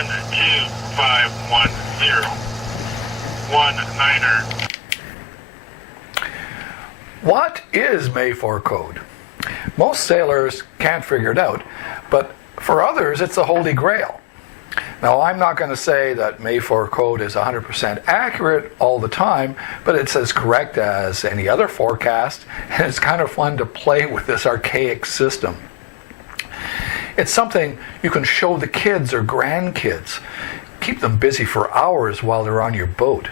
12510. 19er. What is MAFOR code? Most sailors can't figure it out, but for others it's the holy grail. Now, I'm not going to say that MAFOR code is 100% accurate all the time, but it's as correct as any other forecast, and it's kind of fun to play with this archaic system. It's something you can show the kids or grandkids. Keep them busy for hours while they're on your boat.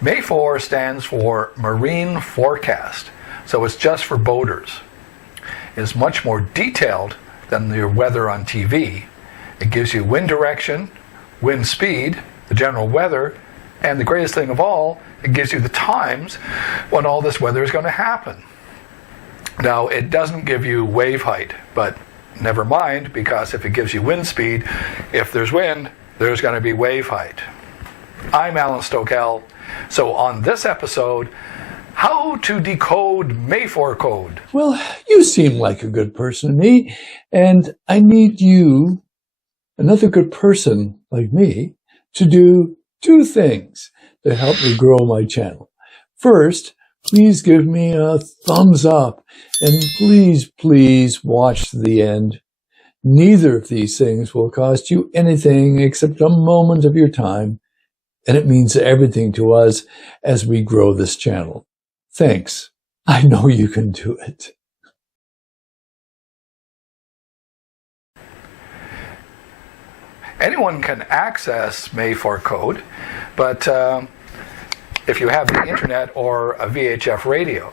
MAFOR stands for Marine Forecast, so it's just for boaters. It's much more detailed than your weather on TV. It gives you wind direction, wind speed, the general weather, and the greatest thing of all, it gives you the times when all this weather is going to happen. Now, it doesn't give you wave height, but never mind, because if it gives you wind speed, if there's wind, there's going to be wave height. I'm Alan Stokel. So on this episode, how to decode MAFOR code. Well, you seem like a good person to me, and I need you, another good person like me, to do two things to help me grow my channel. First, please give me a thumbs up, and please watch to the end. Neither of these things will cost you anything except a moment of your time, and it means everything to us as we grow this channel. Thanks. I know you can do it. Anyone can access MAFOR code, but if you have the internet or a VHF radio.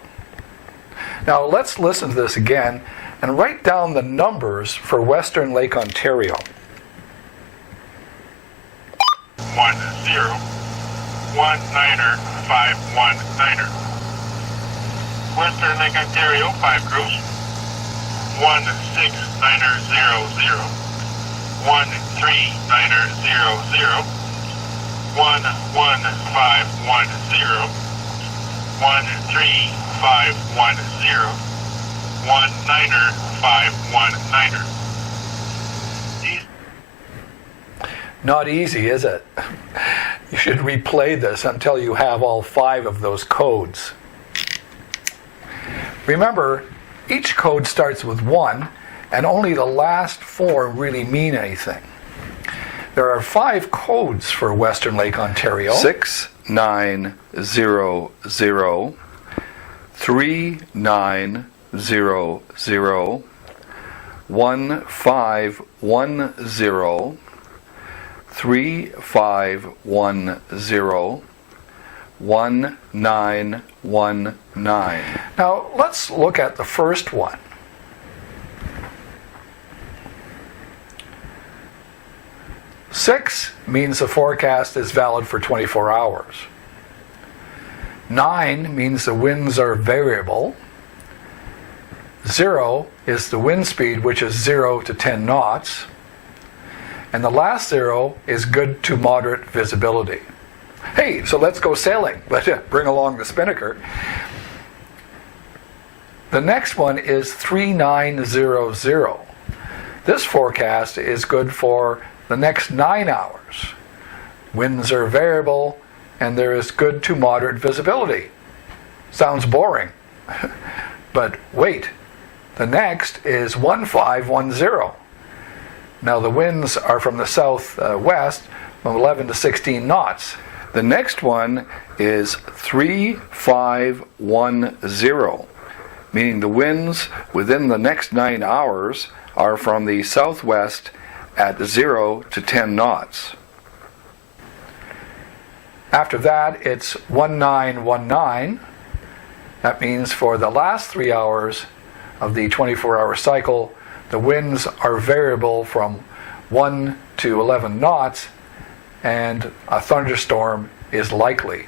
Now let's listen to this again and write down the numbers for Western Lake Ontario. 10, 19er, 519er. Western Lake Ontario, 5 crews. 169er 00. 139er 00. 11510. 13510. 19er 519er. Not easy, is it? You should replay this until you have all 5 of those codes. Remember, each code starts with 1, and only the last 4 really mean anything. There are 5 codes for Western Lake Ontario. 6900, 3900, 1510, 3510, 1919. Now, let's look at the first one. Six means the forecast is valid for 24 hours. 9 means the winds are variable. 0 is the wind speed, which is 0 to 10 knots. And the last 0 is good to moderate visibility. Hey, so let's go sailing. Let's bring along the spinnaker. The next one is 3900. This forecast is good for the next 9 hours. Winds are variable, and there is good to moderate visibility. Sounds boring. But wait, the next is 1510. Now the winds are from the southwest, from 11 to 16 knots. The next one is 3510, meaning the winds within the next 9 hours are from the southwest at 0 to 10 knots. After that, it's 1919. That means for the last 3 hours of the 24-hour cycle, the winds are variable from 1 to 11 knots, and a thunderstorm is likely.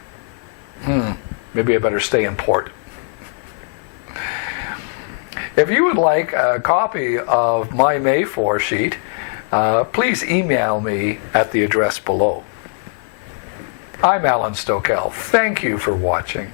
Maybe I better stay in port. If you would like a copy of my MAFOR sheet, please email me at the address below. I'm Alan Stokel. Thank you for watching.